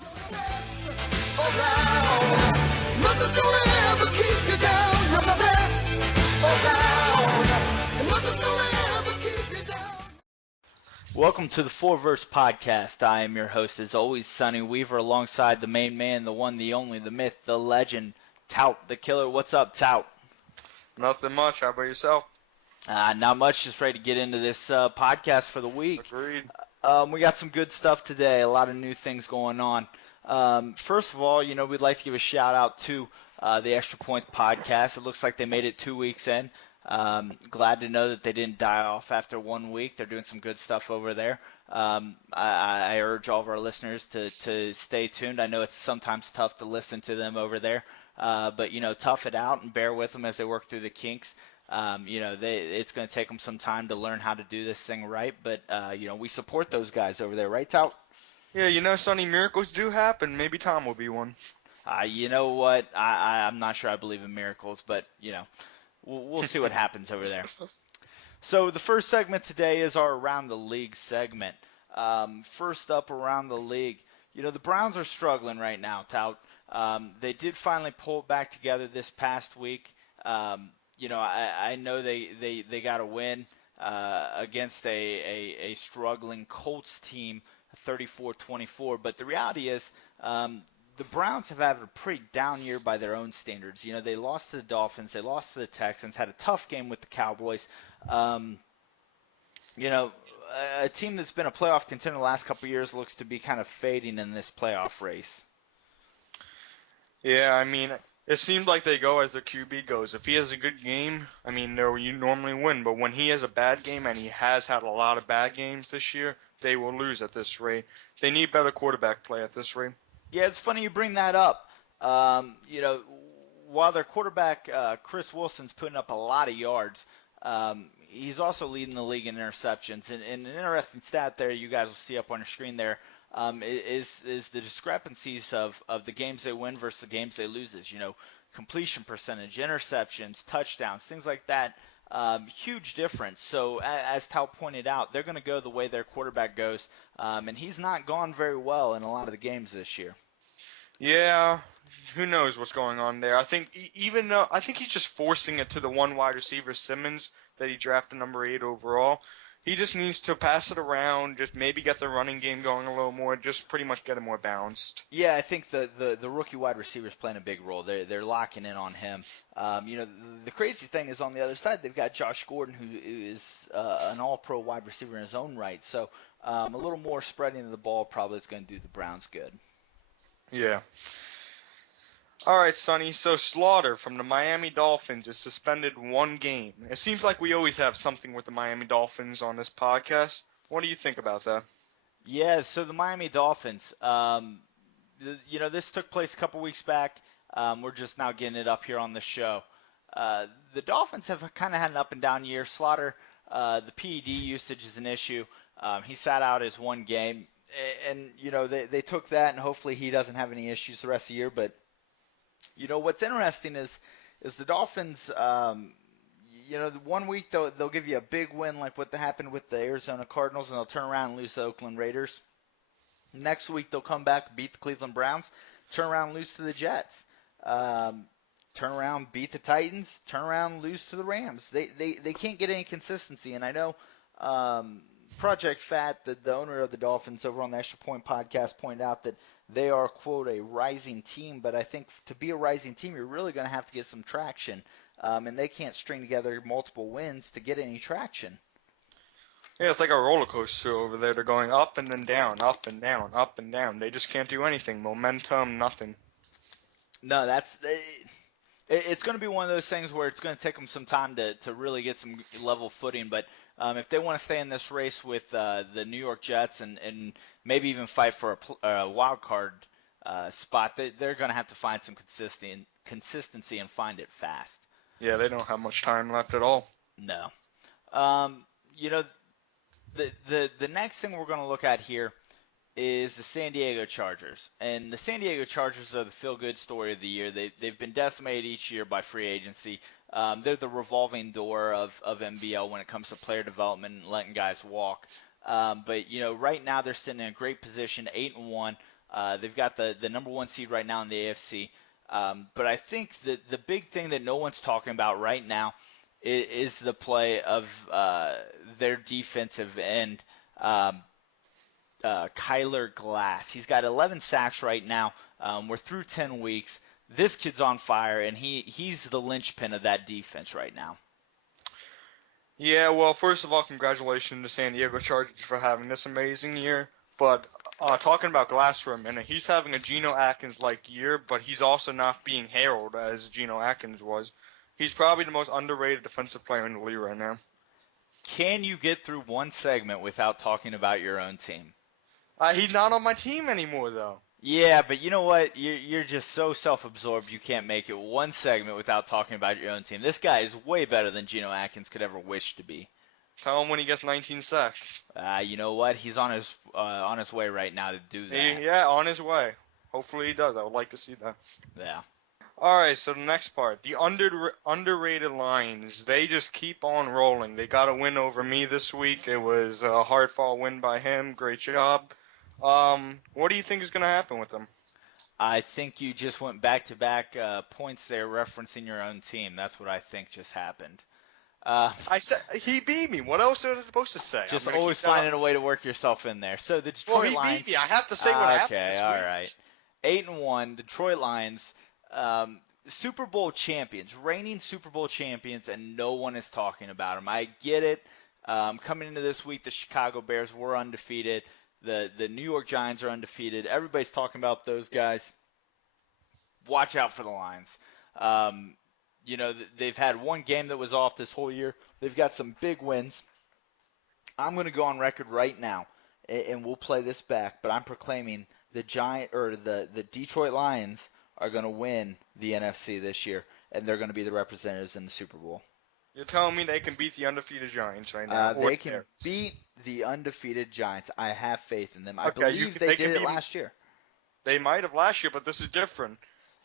Nothing's gonna ever keep you down. You're the best around. And nothing's gonna ever keep you down. Welcome to the Verts Podcast. I am your host, as always, Sonny Weaver, alongside the main man, the one, the only, the myth, the legend, Tout the Killer. What's up, Tout? Nothing much. How about yourself? Not much. Just ready to get into this podcast for the week. Agreed. We got some good stuff today. A lot of new things going on. First of all, we'd like to give a shout out to the Extra Point Podcast. It looks like they made it 2 weeks in. Glad to know that they didn't die off after 1 week. They're doing some good stuff over there. I urge all of our listeners to stay tuned. I know it's sometimes tough to listen to them over there, but tough it out and bear with them as they work through the kinks. It's going to take them some time to learn how to do this thing right, but we support those guys over there, right, Tout? Yeah, Sonny, miracles do happen. Maybe Tom will be one. You know what? I'm not sure I believe in miracles, but we'll see what happens over there. So the first segment today is our Around the League segment. First up, Around the League. The Browns are struggling right now, Tout. They did finally pull it back together this past week. I know they got a win against a struggling Colts team, 34-24. But the reality is the Browns have had a pretty down year by their own standards. They lost to the Dolphins, they lost to the Texans, had a tough game with the Cowboys. A team that's been a playoff contender the last couple of years looks to be kind of fading in this playoff race. Yeah, it seems like they go as their QB goes. If he has a good game, you normally win. But when he has a bad game, and he has had a lot of bad games this year, they will lose at this rate. They need better quarterback play at this rate. Yeah, it's funny you bring that up. While their quarterback, Chris Wilson's putting up a lot of yards, he's also leading the league in interceptions. And an interesting stat there you guys will see up on your screen there is the discrepancies of the games they win versus the games they lose. Completion percentage, interceptions, touchdowns, things like that. Huge difference. So as Tal pointed out, they're going to go the way their quarterback goes, and he's not gone very well in a lot of the games this year. Yeah, who knows what's going on there. I think he's just forcing it to the one wide receiver, Simmons, that he drafted number 8 overall. He just needs to pass it around, just maybe get the running game going a little more, just pretty much get it more balanced. Yeah, I think the rookie wide receiver is playing a big role. They're locking in on him. The crazy thing is on the other side, they've got Josh Gordon, who is an all-pro wide receiver in his own right. So a little more spreading of the ball probably is going to do the Browns good. Yeah. All right, Sonny. So Slaughter from the Miami Dolphins is suspended 1 game. It seems like we always have something with the Miami Dolphins on this podcast. What do you think about that? Yeah, so the Miami Dolphins, this took place a couple weeks back. We're just now getting it up here on the show. The Dolphins have kind of had an up and down year. Slaughter, the PED usage is an issue. He sat out his 1 game. And, they took that, and hopefully he doesn't have any issues the rest of the year. But, what's interesting is the Dolphins, the 1 week they'll give you a big win like what happened with the Arizona Cardinals, and they'll turn around and lose to the Oakland Raiders. Next week they'll come back, beat the Cleveland Browns, turn around and lose to the Jets. Turn around, beat the Titans, turn around and lose to the Rams. They can't get any consistency, and I know Project Fat, the owner of the Dolphins over on the Extra Point Podcast, pointed out that they are, quote, a rising team. But I think to be a rising team, you're really going to have to get some traction. And they can't string together multiple wins to get any traction. Yeah, it's like a roller coaster over there. They're going up and then down, up and down, up and down. They just can't do anything. Momentum, nothing. No, it's going to be one of those things where it's going to take them some time to really get some level footing. But if they want to stay in this race with the New York Jets and maybe even fight for a wild card spot, they're going to have to find some consistency and find it fast. Yeah, they don't have much time left at all. No. The next thing we're going to look at here is the San Diego Chargers. And the San Diego Chargers are the feel-good story of the year. They've been decimated each year by free agency. They're the revolving door of NBL when it comes to player development and letting guys walk. But right now they're sitting in a great position, 8-1. They've got the number one seed right now in the AFC. But I think that the big thing that no one's talking about right now is the play of their defensive end, Kyler Glass. He's got 11 sacks right now. We're through 10 weeks. This kid's on fire, and he's the linchpin of that defense right now. Yeah, well, first of all, congratulations to San Diego Chargers for having this amazing year. But talking about Glass for a minute, he's having a Geno Atkins-like year, but he's also not being heralded as Geno Atkins was. He's probably the most underrated defensive player in the league right now. Can you get through one segment without talking about your own team? He's not on my team anymore, though. Yeah, but you know what? You're just so self-absorbed you can't make it one segment without talking about your own team. This guy is way better than Geno Atkins could ever wish to be. Tell him when he gets 19 sacks. You know what? He's on his way right now to do that. Yeah, on his way. Hopefully he does. I would like to see that. Yeah. All right, so the next part, the underrated Lions. They just keep on rolling. They got a win over me this week. It was a hard-fought win by him. Great job. What do you think is going to happen with them? I think you just went back-to-back points there referencing your own team. That's what I think just happened. I said he beat me. What else was I supposed to say? Just always finding a way to work yourself in there. So the Detroit Lions. Beat me. I have to say what happened this all week. right. 8-1, Detroit Lions, Super Bowl champions, reigning Super Bowl champions, and no one is talking about them. I get it. Coming into this week, the Chicago Bears were undefeated. The New York Giants are undefeated. Everybody's talking about those guys. Watch out for the Lions. They've had one game that was off this whole year. They've got some big wins. I'm going to go on record right now, and we'll play this back, but I'm proclaiming the Detroit Lions are going to win the NFC this year, and they're going to be the representatives in the Super Bowl. You're telling me they can beat the undefeated Giants right now? They can beat the undefeated Giants. I have faith in them. I Okay, believe they did it last year. They might have last year, but this is different.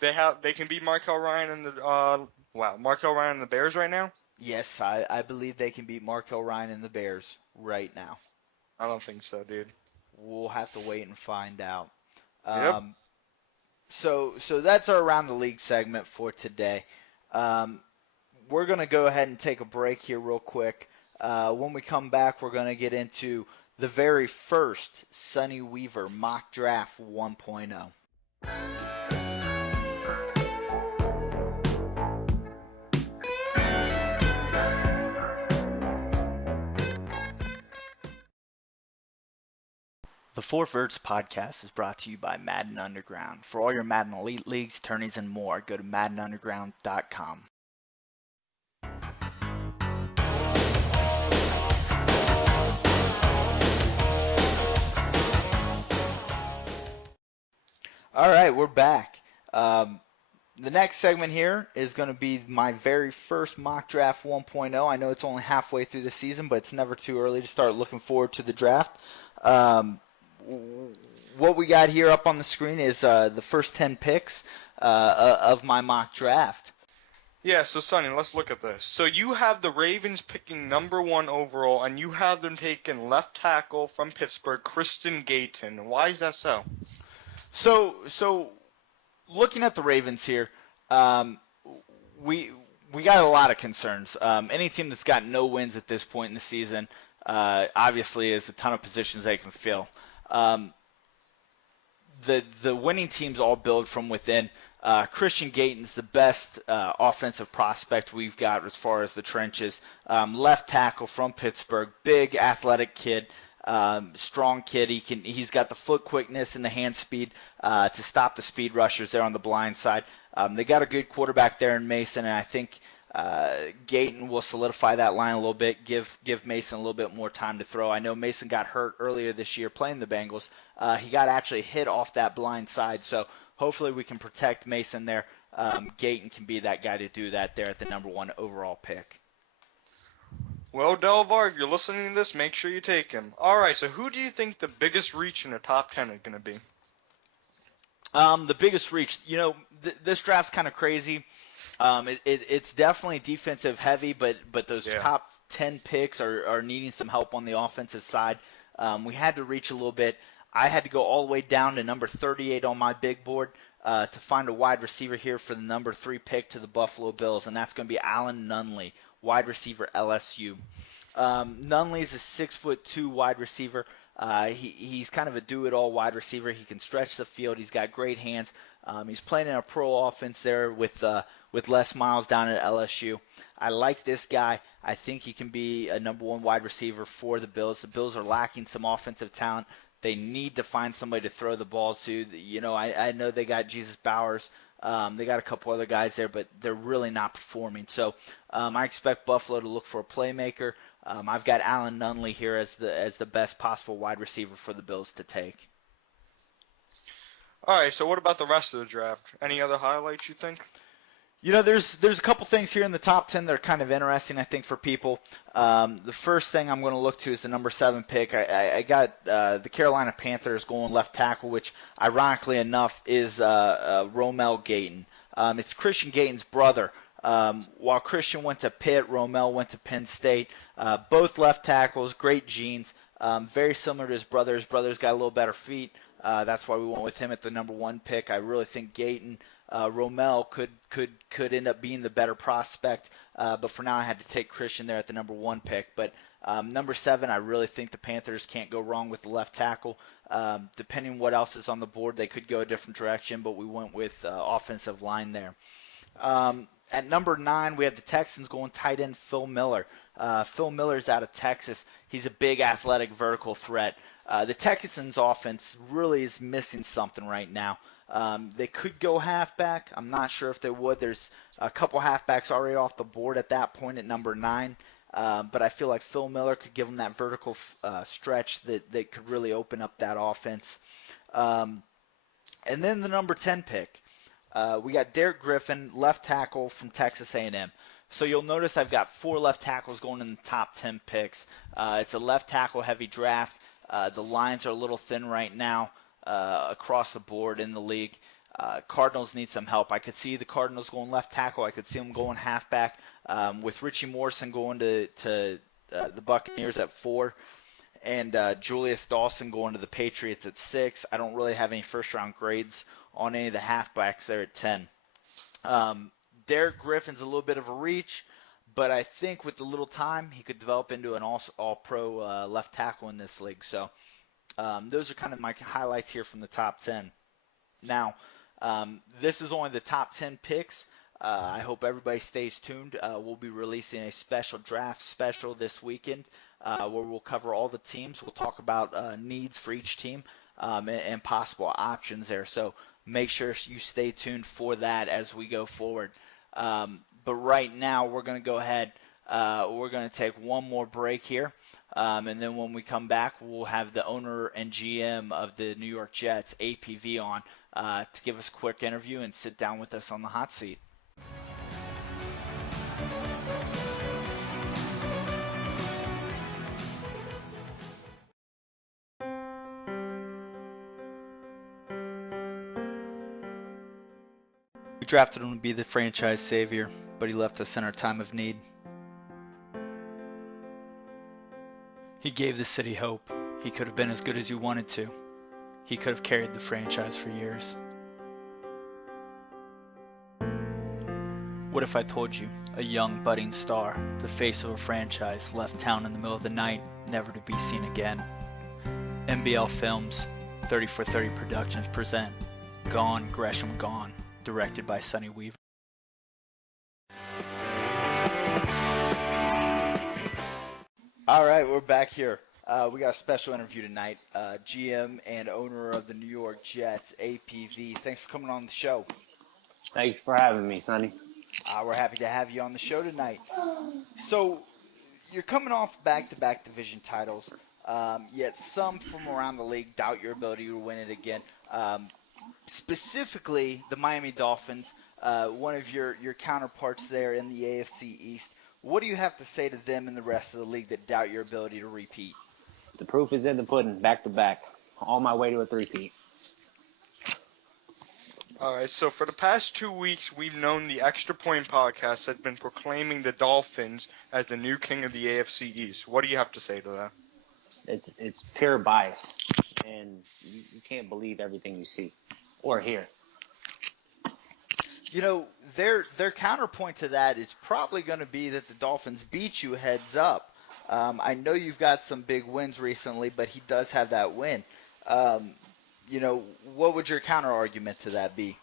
They can beat Markel Ryan and the Bears right now? Yes, I believe they can beat Markel Ryan and the Bears right now. I don't think so, dude. We'll have to wait and find out. Yep. So that's our Around the League segment for today. We're going to go ahead and take a break here real quick. When we come back, we're going to get into the very first Sonny Weaver mock draft 1.0. The 4 Verts Podcast is brought to you by Madden Underground. For all your Madden Elite Leagues, tourneys, and more, go to MaddenUnderground.com. All right, we're back. The next segment here is going to be my very first mock draft 1.0. I know it's only halfway through the season, but it's never too early to start looking forward to the draft. What we got here up on the screen is the first 10 picks of my mock draft. Yeah, so Sonny, let's look at this. So you have the Ravens picking number 1 overall, and you have them taking left tackle from Pittsburgh, Kristen Gayton. Why is that so? So looking at the Ravens here, we got a lot of concerns. Any team that's got no wins at this point in the season, obviously, has a ton of positions they can fill. The winning teams all build from within. Christian Gayton's the best offensive prospect we've got as far as the trenches. Left tackle from Pittsburgh, big athletic kid. Strong kid. He's got the foot quickness and the hand speed to stop the speed rushers there on the blind side. They got a good quarterback there in Mason, and I think Gayton will solidify that line a little bit, give Mason a little bit more time to throw. I know Mason got hurt earlier this year playing the Bengals. He got actually hit off that blind side, so hopefully we can protect Mason there. Gayton can be that guy to do that there at the number 1 overall pick. Well, Delvar, if you're listening to this, make sure you take him. All right, so who do you think the biggest reach in the top 10 is going to be? The biggest reach, this draft's kind of crazy. It's definitely defensive heavy, but those top 10 picks are needing some help on the offensive side. We had to reach a little bit. I had to go all the way down to number 38 on my big board to find a wide receiver here for the number 3 pick to the Buffalo Bills, and that's going to be Alan Nunley, wide receiver, LSU. Nunley is a 6'2" wide receiver. He's kind of a do-it-all wide receiver. He can stretch the field. He's got great hands. He's playing in a pro offense there with Les Miles down at LSU. I like this guy. I think he can be a number 1 wide receiver for the Bills. The Bills are lacking some offensive talent. They need to find somebody to throw the ball to. You know, I know they got Jesus Bowers. They got a couple other guys there, but they're really not performing. So I expect Buffalo to look for a playmaker. I've got Alan Nunley here as the best possible wide receiver for the Bills to take. All right, so what about the rest of the draft? Any other highlights you think? You know, there's a couple things here in the top 10 that are kind of interesting, I think, for people. The first thing I'm going to look to is the number 7 pick. I got the Carolina Panthers going left tackle, which, ironically enough, is Romel Gayton. It's Christian Gayton's brother. While Christian went to Pitt, Romel went to Penn State. Both left tackles, great genes, very similar to his brother. His brother's got a little better feet. That's why we went with him at the number 1 pick. I really think Gayton, Romel could end up being the better prospect, but for now I had to take Christian there at the number 1 pick. But number 7, I really think the Panthers can't go wrong with the left tackle. Depending on what else is on the board, they could go a different direction, but we went with offensive line there. At number 9, we have the Texans going tight end Phil Miller. Phil Miller's out of Texas. He's a big athletic vertical threat. The Texans offense really is missing something right now. They could go halfback. I'm not sure if they would. There's a couple halfbacks already off the board at that point at number 9. But I feel like Phil Miller could give them that vertical stretch that could really open up that offense. And then the number 10 pick. We got Derek Griffin, left tackle from Texas A&M. So you'll notice I've got 4 left tackles going in the top 10 picks. It's a left tackle heavy draft. The lines are a little thin right now across the board in the league. Cardinals need some help. I could see the Cardinals going left tackle. I could see them going halfback with Richie Morrison going to the Buccaneers at 4. And Julius Dawson going to the Patriots at 6. I don't really have any first-round grades on any of the halfbacks there at 10. Derek Griffin's a little bit of a reach, but I think with a little time he could develop into an all-pro left tackle in this league. So those are kind of my highlights here from the top 10. Now, this is only the top 10 picks. I hope everybody stays tuned. We'll be releasing a special draft special this weekend where we'll cover all the teams. We'll talk about needs for each team and possible options there. So make sure you stay tuned for that as we go forward. But right now we're going to go ahead. We're going to take one more break here. And then when we come back, we'll have the owner and GM of the New York Jets, APV, on to give us a quick interview and sit down with us on the hot seat. We drafted him to be the franchise savior, but he left us in our time of need. He gave the city hope. He could have been as good as you wanted to. He could have carried the franchise for years. What if I told you, a young budding star, the face of a franchise, left town in the middle of the night, never to be seen again? NBL Films, 30 for 30 Productions present Gone, Gresham Gone, directed by Sonny Weaver. All right, we're back here. We got a special interview tonight. GM and owner of the New York Jets, APV. Thanks for coming on the show. Thanks for having me, Sonny. We're happy to have you on the show tonight. So, you're coming off back-to-back division titles, yet some from around the league doubt your ability to win it again. Specifically, the Miami Dolphins, one of your counterparts there in the AFC East. What do you have to say to them and the rest of the league that doubt your ability to repeat? The proof is in the pudding, back-to-back, on my way to a three-peat. All right, so for the past 2 weeks, we've known the Extra Point Podcast has been proclaiming the Dolphins as the new king of the AFC East. What do you have to say to that? It's pure bias. and you can't believe everything you see or hear. You know, their counterpoint to that is probably going to be that the Dolphins beat you heads up. I know you've got some big wins recently, but he does have that win. Um, you know, what would your counter argument to that be?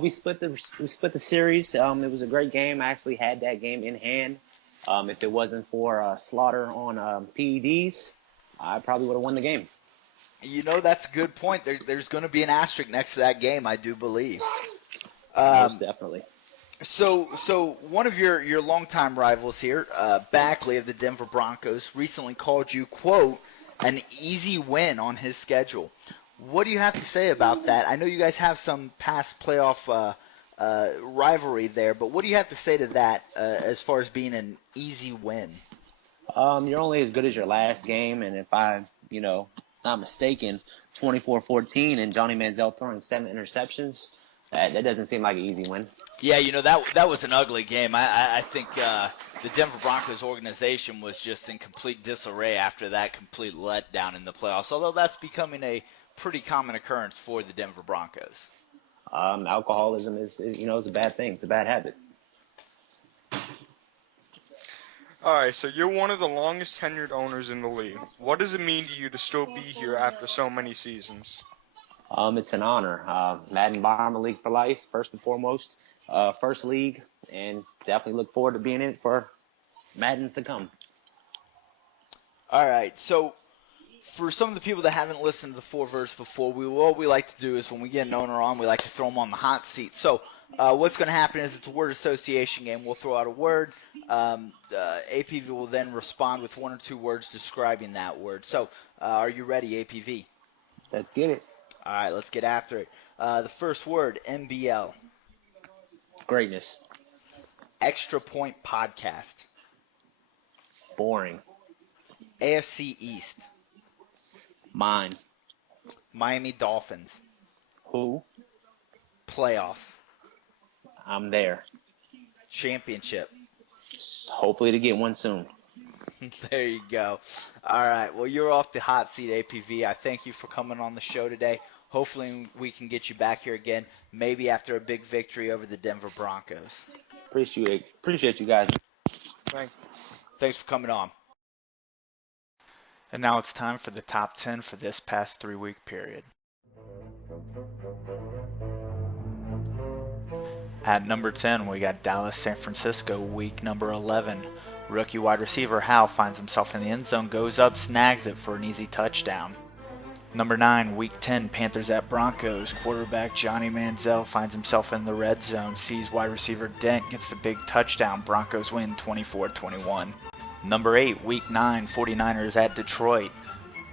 We split the series. It was a great game. I actually had that game in hand. If it wasn't for slaughter on PEDs, I probably would have won the game. You know, that's a good point. There's going to be an asterisk next to that game, I do believe. Most definitely. So one of your longtime rivals here, Backley of the Denver Broncos, recently called you, quote, an easy win on his schedule. What do you have to say about that? I know you guys have some past playoff rivalry there, but what do you have to say to that as far as being an easy win? You're only as good as your last game, and if I'm not mistaken, 24-14 and Johnny Manziel throwing 7 interceptions, that doesn't seem like an easy win. Yeah, you know, that was an ugly game. I think the Denver Broncos organization was just in complete disarray after that complete letdown in the playoffs, although that's becoming a pretty common occurrence for the Denver Broncos. Alcoholism is a bad thing. It's a bad habit. All right, so you're one of the longest tenured owners in the league. What does it mean to you to still be here after so many seasons? It's an honor. Madden Bomber League for life, first and foremost. First league, and definitely look forward to being in it for Maddens to come. All right, so for some of the people that haven't listened to the 4Verts before, what we like to do is when we get an owner on, we like to throw them on the hot seat. So what's going to happen is it's a word association game. We'll throw out a word. APV will then respond with 1 or 2 words describing that word. So are you ready, APV? Let's get it. All right, let's get after it. The first word, MBL. Greatness. Extra Point Podcast. Boring. AFC East. Mine. Miami Dolphins. Who? Playoffs. I'm there. Championship. Hopefully to get one soon. There you go. All right. Well, you're off the hot seat, APV. I thank you for coming on the show today. Hopefully we can get you back here again, maybe after a big victory over the Denver Broncos. Appreciate you guys. Thanks for coming on. And now it's time for the top 10 for this past 3-week period. At number 10, we got Dallas, San Francisco, week number 11. Rookie wide receiver Howe finds himself in the end zone, goes up, snags it for an easy touchdown. Number 9, week 10, Panthers at Broncos. Quarterback Johnny Manziel finds himself in the red zone, sees wide receiver Dent, gets the big touchdown. Broncos win 24-21. Number 8, week 9, 49ers at Detroit.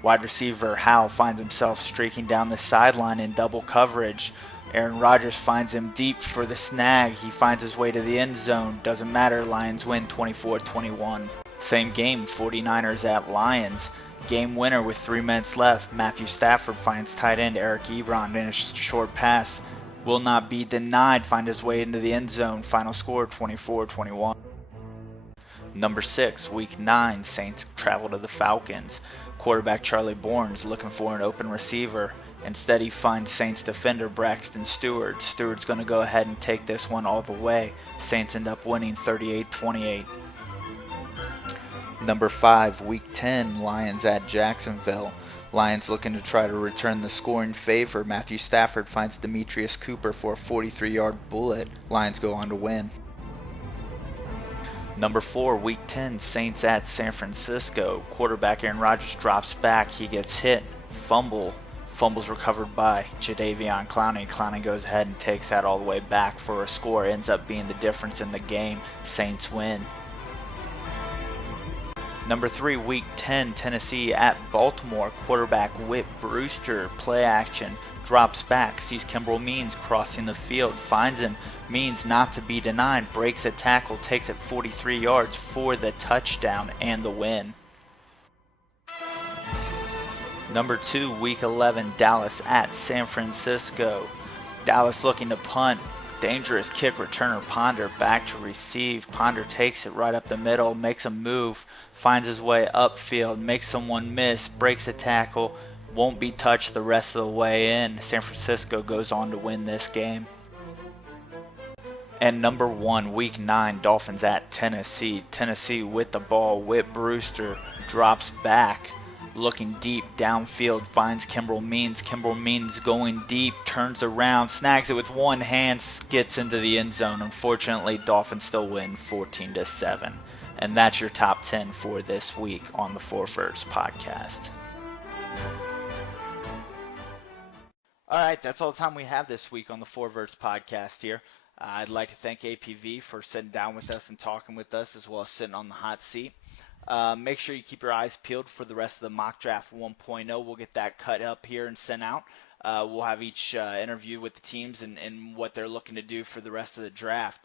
Wide receiver Howe finds himself streaking down the sideline in double coverage. Aaron Rodgers finds him deep for the snag. He finds his way to the end zone. Doesn't matter, Lions win 24-21. Same game, 49ers at Lions. Game winner with 3 minutes left. Matthew Stafford finds tight end Eric Ebron in a short pass. Will not be denied. Find his way into the end zone. Final score 24-21. Number 6, week 9, Saints travel to the Falcons. Quarterback Charlie Bourne's looking for an open receiver. Instead, he finds Saints defender Braxton Stewart. Stewart's going to go ahead and take this one all the way. Saints end up winning 38-28. Number 5, week 10, Lions at Jacksonville. Lions looking to try to return the scoring favor. Matthew Stafford finds Demetrius Cooper for a 43-yard bullet. Lions go on to win. Number 4, week 10, Saints at San Francisco. Quarterback Aaron Rodgers drops back. He gets hit. Fumble's recovered by Jadeveon Clowney. Clowney goes ahead and takes that all the way back for a score. Ends up being the difference in the game. Saints win. Number 3, week 10, Tennessee at Baltimore. Quarterback Whit Brewster, play action, drops back, sees Kimbrel Means crossing the field, finds him, Means not to be denied, breaks a tackle, takes it 43 yards for the touchdown and the win. Number 2, week 11, Dallas at San Francisco. Dallas looking to punt. Dangerous kick returner Ponder back to receive. Ponder takes it right up the middle, makes a move, finds his way upfield, makes someone miss, breaks a tackle, won't be touched the rest of the way in. San Francisco goes on to win this game. And number 1, Week 9, Dolphins at Tennessee. Tennessee with the ball. Whit Brewster drops back, looking deep downfield, finds Kimbrel Means. Kimbrel Means going deep, turns around, snags it with one hand, gets into the end zone. Unfortunately, Dolphins still win 14-7. And that's your top 10 for this week on the Verts Podcast. All right, that's all the time we have this week on the Verts Podcast here. I'd like to thank APV for sitting down with us and talking with us, as well as sitting on the hot seat. Make sure you keep your eyes peeled for the rest of the Mock Draft 1.0. We'll get that cut up here and sent out. We'll have each interview with the teams and what they're looking to do for the rest of the draft.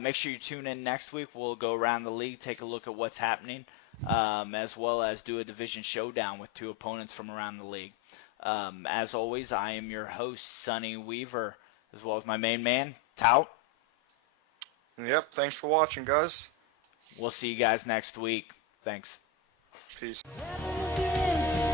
Make sure you tune in next week. We'll go around the league, take a look at what's happening, as well as do a division showdown with 2 opponents from around the league. As always, I am your host, Sonny Weaver, as well as my main man, Tout. Yep, thanks for watching, guys. We'll see you guys next week. Thanks. Peace. Heaven begins.